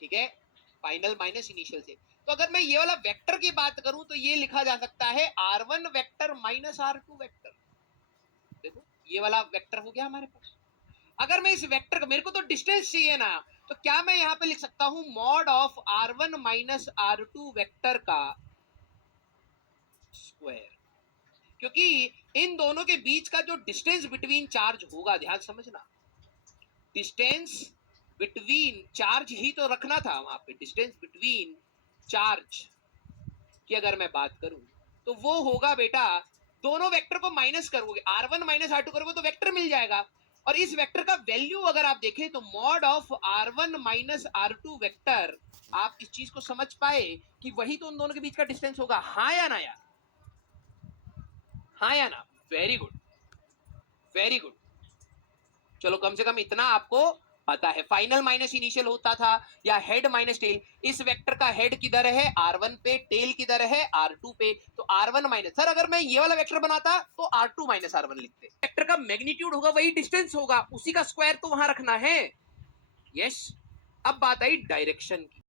ठीक है, final minus initial से। तो अगर मैं ये वाला वेक्टर की बात करूं तो ये लिखा जा सकता है R1 vector minus R2 vector. देखो ये वाला वेक्टर हो गया हमारे पास। अगर मैं इस वेक्टर का, मेरे को तो डिस्टेंस चाहिए ना, तो क्या मैं यहां पे लिख सकता हूं mod of R1 minus R2 vector का स्क्वायर, क्योंकि इन दोनों के बीच का जो डिस्टेंस बिटवीन चार्ज होगा, ध्यान समझना, डिस्टेंस बिटवीन चार्ज ही तो रखना था वहां पे, डिस्टेंस बिटवीन चार्ज की अगर मैं बात करूं तो वो होगा बेटा, दोनों वेक्टर को माइनस करोगे, R1 माइनस R2 करोगे तो वेक्टर मिल जाएगा। और इस वेक्टर का वैल्यू अगर आप देखें तो mod of R1 minus R2 vector, आप इस चीज को समझ पाए कि वही तो उन दोनों के बीच का डिस्टेंस होगा। हाँ या ना यार, हाँ या ना? Very good, very good. चलो कम से कम इतना आपको पता है। फाइनल माइनस इनिशियल होता था या हेड माइनस टेल। इस वेक्टर का हेड किधर है? R1 पे, टेल किधर है? R2 पे। तो R1 माइनस, सर अगर मैं ये वाला वेक्टर बनाता तो R2 माइनस R1 लिखते। वेक्टर का मैग्नीट्यूड होगा वही डिस्टेंस होगा, उसी का स्क्वायर तो वहां रखना है। यस। अब बात आई डायरेक्शन की।